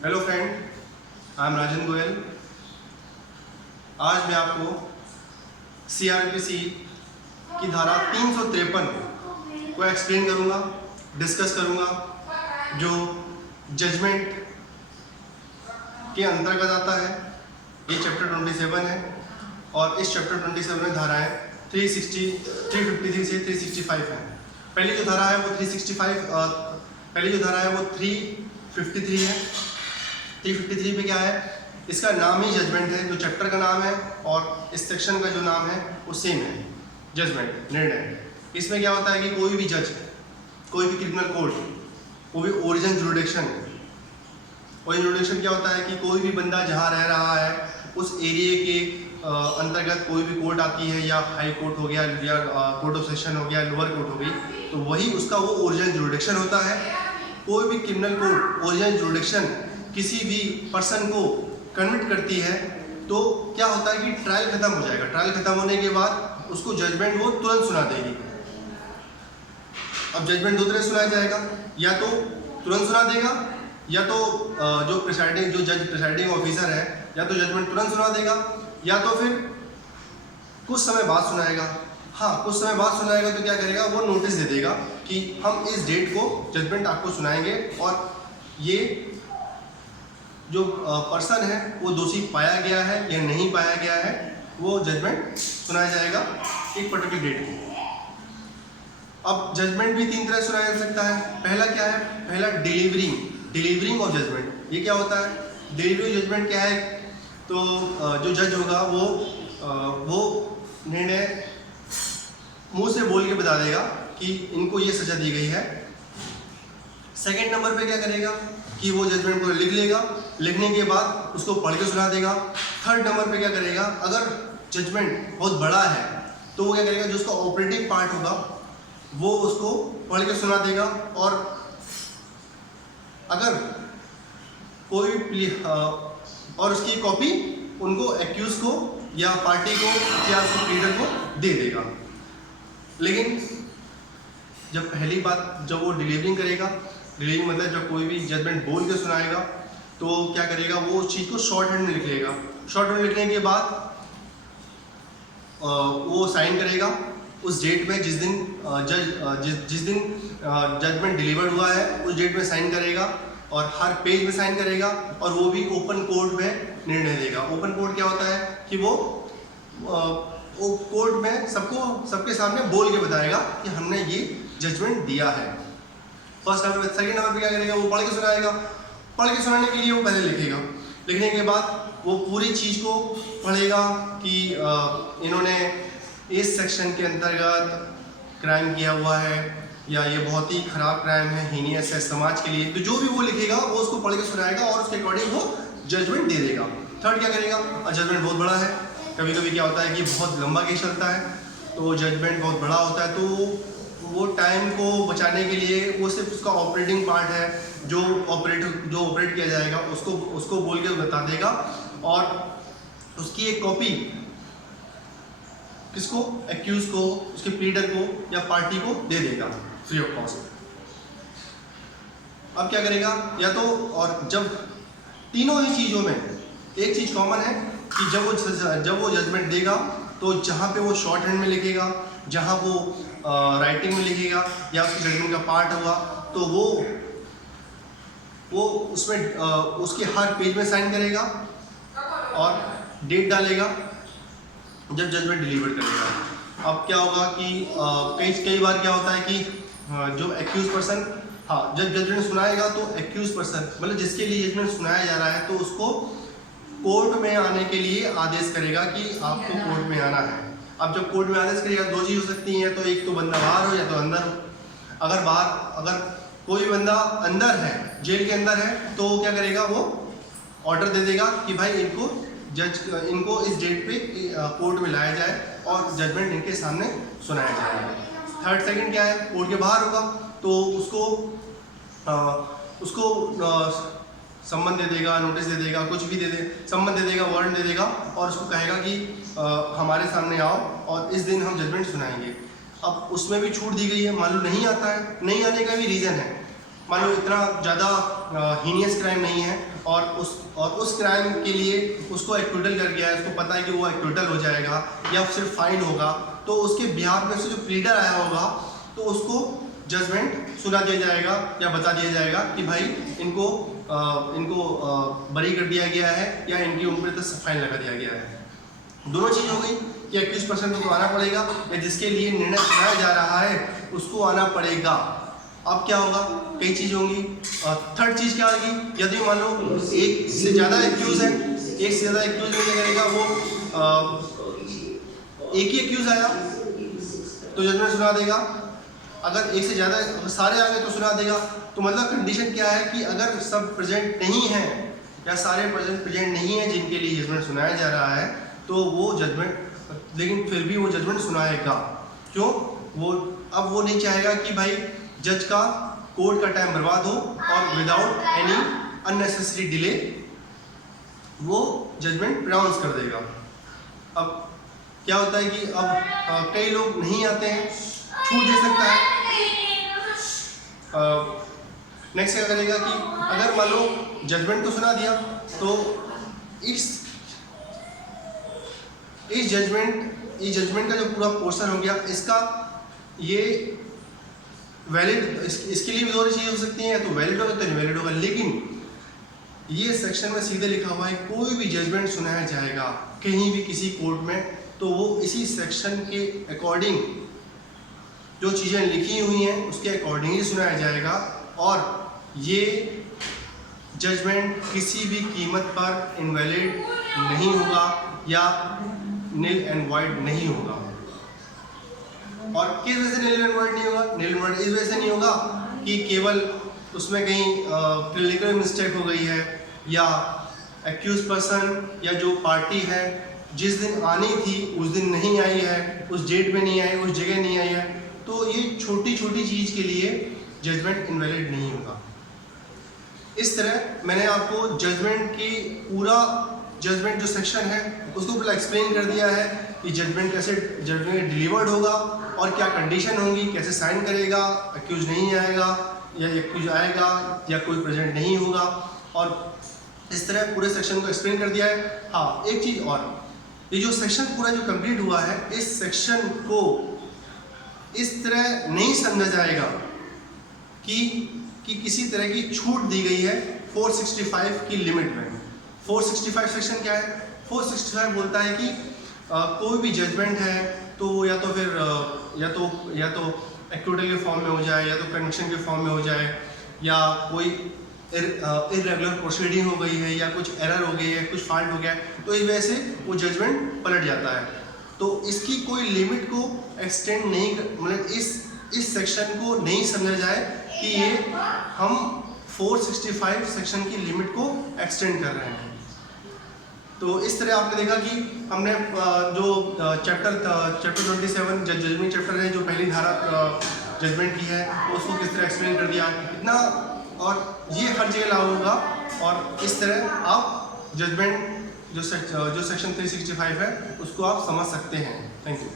Hello friend, I am राजन गोयल। आज मैं आपको सीआरपीसी की धारा 353 को एक्सप्लेन करूंगा, डिस्कस करूंगा, जो जजमेंट के अंतर्गत आता है। ये चैप्टर 27 है और इस चैप्टर 27 में धाराएं 353 से 365 है। पहली जो धारा है वो 353 है। 353 में क्या है, इसका नाम ही जजमेंट है, जो चैप्टर का नाम है और इस सेक्शन का जो नाम है वो सेम है, जजमेंट, निर्णय। इसमें क्या होता है कि कोई भी जज, कोई भी क्रिमिनल कोर्ट, वो भी ओरिजिन जुरिडिक्शन। ओरिजिन जुरिडिक्शन क्या होता है कि कोई भी बंदा जहाँ रह रहा है उस एरिया के अंतर्गत कोई भी कोर्ट आती है, या हाई कोर्ट हो गया, या कोर्ट ऑफ सेशन हो गया, लोअर कोर्ट हो गई, तो वही उसका वो ओरिजिन जुरिडिक्शन होता है। कोई भी क्रिमिनल कोर्ट ओरिजिन जुरिडिक्शन किसी भी पर्सन को कन्विट करती है तो क्या होता है कि ट्रायल खत्म हो जाएगा। ट्रायल खत्म होने के बाद उसको जजमेंट वो तुरंत सुना देगी। अब जजमेंट दो तरह सुनाया जाएगा, या तो तुरंत सुना देगा, या तो जो जज प्रिसाइडिंग ऑफिसर है, या तो जजमेंट तुरंत सुना देगा, या तो फिर कुछ समय बाद सुनाएगा। हाँ, कुछ समय बाद सुनाएगा तो क्या करेगा, वो नोटिस दे देगा कि हम इस डेट को जजमेंट आपको सुनाएंगे, और ये जो पर्सन है वो दोषी पाया गया है या नहीं पाया गया है, वो जजमेंट सुनाया जाएगा एक पर्टिकुलर डेट को। अब जजमेंट भी तीन तरह सुनाया जा सकता है। पहला क्या है, पहला डिलीवरिंग ऑफ जजमेंट। ये क्या होता है, डिलीवरी जजमेंट क्या है, तो जो जज होगा वो निर्णय मुंह से बोल के बता देगा कि इनको ये सजा दी गई है। सेकेंड नंबर पे क्या करेगा कि वो जजमेंट को लिख लेगा, लिखने के बाद उसको पढ़ के सुना देगा। थर्ड नंबर पे क्या करेगा, अगर जजमेंट बहुत बड़ा है तो वो क्या करेगा, जो उसका ऑपरेटिव पार्ट होगा वो उसको पढ़ के सुना देगा, और अगर कोई और उसकी कॉपी उनको एक्यूज को या पार्टी को या उसके प्लीडर को दे देगा। लेकिन जब वो डिलीवरिंग करेगा, डिलीवरिंग मतलब जब कोई भी जजमेंट बोल के सुनाएगा तो क्या करेगा, वो उस चीज़ को शॉर्ट हैंड में लिख लेगा। शॉर्ट हैंड में लिखने के बाद वो साइन करेगा उस डेट में जिस दिन जजमेंट डिलीवर्ड हुआ है, उस डेट में साइन करेगा, और हर पेज में साइन करेगा, और वो भी ओपन कोर्ट में निर्णय देगा। ओपन कोर्ट क्या होता है कि वो कोर्ट में सबके सामने बोल के बताएगा कि हमने ये जजमेंट दिया है। फर्स्ट नंबर पे। सेकेंड नंबर पे क्या करेगा, वो पढ़ के सुनाएगा। पढ़ के सुनाने के लिए वो पहले लिखेगा, लिखने के बाद वो पूरी चीज़ को पढ़ेगा कि इन्होंने इस सेक्शन के अंतर्गत क्राइम किया हुआ है, या ये बहुत ही खराब क्राइम है, हीनियस है समाज के लिए। तो जो भी वो लिखेगा वो उसको पढ़ के सुनाएगा, और उसके अकॉर्डिंग वो जजमेंट दे देगा। थर्ड क्या करेगा, जजमेंट बहुत बड़ा है, कभी कभी क्या होता है कि बहुत लंबा केस चलता है, तो जजमेंट बहुत बड़ा होता है, तो वो टाइम को बचाने के लिए वो सिर्फ उसका ऑपरेटिंग पार्ट है, जो ऑपरेट किया जाएगा उसको बोल के बता देगा, और उसकी एक कॉपी किसको, एक्यूज को, उसके प्लीडर को या पार्टी को दे देगा फ्री ऑफ कॉस्ट। अब क्या करेगा, या तो, और जब तीनों ही चीज़ों में एक चीज़ कॉमन है कि जब वो जजमेंट देगा तो जहाँ पे वो शॉर्ट हैंड में लिखेगा, जहाँ वो राइटिंग में लिखेगा, या उसके जजमेंट का पार्ट होगा, तो वो उसमें उसके हर पेज में साइन करेगा और डेट डालेगा जब जजमेंट डिलीवर करेगा। अब क्या होगा कि कई बार क्या होता है कि जो एक्यूज पर्सन, हाँ, जब जजमेंट सुनाएगा तो एक्यूज पर्सन मतलब जिसके लिए जजमेंट सुनाया जा रहा है, तो उसको कोर्ट में आने के लिए आदेश करेगा कि आपको कोर्ट में आना है। अब जब कोर्ट में आदेश करेगा, दो चीज़ हो सकती हैं, तो एक तो बंदा बाहर हो या तो अंदर हो। अगर कोई बंदा अंदर है, जेल के अंदर है, तो वो क्या करेगा, वो ऑर्डर दे देगा कि भाई इनको इस डेट पे कोर्ट में लाया जाए और जजमेंट इनके सामने सुनाया जाएगा। थर्ड सेकंड क्या है, कोर्ट के बाहर होगा तो उसको सम्मन दे देगा, नोटिस दे देगा, कुछ भी दे दे, सम्मन दे देगा, वारंट दे देगा, और उसको कहेगा कि हमारे सामने आओ और इस दिन हम जजमेंट सुनाएंगे। अब उसमें भी छूट दी गई है, मान लो नहीं आता है, नहीं आने का भी रीज़न है। मान लो इतना ज़्यादा हीनियस क्राइम नहीं है और उस क्राइम के लिए उसको एक्विटल कर गया है, उसको पता है कि वो एक्विटल हो जाएगा या सिर्फ फाइन होगा, तो उसके बिहाफ में से जो प्लीडर आया होगा तो उसको जजमेंट सुना दिया जाएगा या बता दिया जाएगा कि भाई इनको बरी कर दिया गया है या इनकी उम्र तक फाइन लगा दिया गया है। दोनों चीज़ हो गई कि 21% को आना पड़ेगा या जिसके लिए निर्णय सुनाया जा रहा है उसको आना पड़ेगा। अब क्या होगा, कई चीज़ होंगी। थर्ड चीज़ क्या होगी, यदि मान लो एक से ज़्यादा एक्यूज़ है, एक से ज़्यादा एक्यूज़ में क्या करेगा वो एक ही एक्यूज़ आया तो जजमेंट सुना देगा, अगर एक से ज़्यादा सारे आ गए तो सुना देगा। तो मतलब कंडीशन क्या है कि अगर सब प्रेजेंट नहीं है या सारे प्रेजेंट नहीं है जिनके लिए जजमेंट सुनाया जा रहा है तो वो जजमेंट, लेकिन फिर भी वो जजमेंट सुनाएगा। क्यों? वो अब वो नहीं चाहेगा कि भाई जज का कोर्ट का टाइम बर्बाद हो और विदाउट एनी अननेसेसरी डिले वो जजमेंट प्रोनाउंस कर देगा। अब क्या होता है कि अब कई लोग नहीं आते हैं, छूट दे सकता है। नेक्स्ट क्या करेगा कि अगर मान लो जजमेंट तो सुना दिया तो इस जजमेंट का जो पूरा पोर्शन हो गया इसका ये वैलिड, इसके लिए भी दो चीज़ें हो सकती हैं, या तो वैलिड होगा तो इनवैलिड होगा। लेकिन ये सेक्शन में सीधे लिखा हुआ है कोई भी जजमेंट सुनाया जाएगा कहीं भी किसी कोर्ट में तो वो इसी सेक्शन के अकॉर्डिंग जो चीज़ें लिखी हुई हैं उसके अकॉर्डिंग ही सुनाया जाएगा और ये जजमेंट किसी भी कीमत पर इनवैलिड नहीं होगा या निल एंड वॉइड नहीं होगा। और किस वजह से निल एंड वॉइड नहीं होगा? निल एंड वॉइड इस वजह से नहीं होगा कि केवल उसमें कहीं क्लिनिकल मिस्टेक हो गई है या एक्यूज पर्सन या जो पार्टी है जिस दिन आनी थी उस दिन नहीं आई है, उस डेट में नहीं आई, उस जगह नहीं आई है, तो ये छोटी छोटी चीज़ के लिए जजमेंट इनवैलिड नहीं होगा। इस तरह मैंने आपको जजमेंट की पूरा जजमेंट जो सेक्शन है उसको पूरा एक्सप्लेन कर दिया है कि जजमेंट कैसे जजमेंट डिलीवर्ड होगा और क्या कंडीशन होंगी, कैसे साइन करेगा, एक्यूज नहीं आएगा या एक्यूज आएगा या कोई प्रेजेंट नहीं होगा, और इस तरह पूरे सेक्शन को एक्सप्लेन कर दिया है। हाँ, एक चीज़ और, ये जो सेक्शन पूरा जो कंप्लीट हुआ है इस सेक्शन को इस तरह नहीं समझा जाएगा कि किसी तरह की छूट दी गई है 465 की लिमिट में। 465 सेक्शन क्या है? 465 बोलता है कि कोई भी जजमेंट है तो या तो फिर या तो एक्विटल के फॉर्म में हो जाए या तो कन्विक्शन के फॉर्म में हो जाए या कोई इरेगुलर प्रोसीडिंग हो गई है या कुछ एरर हो गई है, कुछ फॉल्ट हो गया है, तो इस वजह से वो जजमेंट पलट जाता है। तो इसकी कोई लिमिट को एक्सटेंड नहीं, मतलब इस सेक्शन को नहीं समझा जाए कि ये हम 465 सेक्शन की लिमिट को एक्सटेंड कर रहे हैं। तो इस तरह आपने देखा कि हमने जो चैप्टर 27 जजमेंट चैप्टर है, जो पहली धारा जजमेंट की है, उसको किस तरह एक्सप्लेन कर दिया इतना, और ये हर जगह लागू होगा। और इस तरह आप जजमेंट जो सेक्शन 365 है उसको आप समझ सकते हैं। Thank you.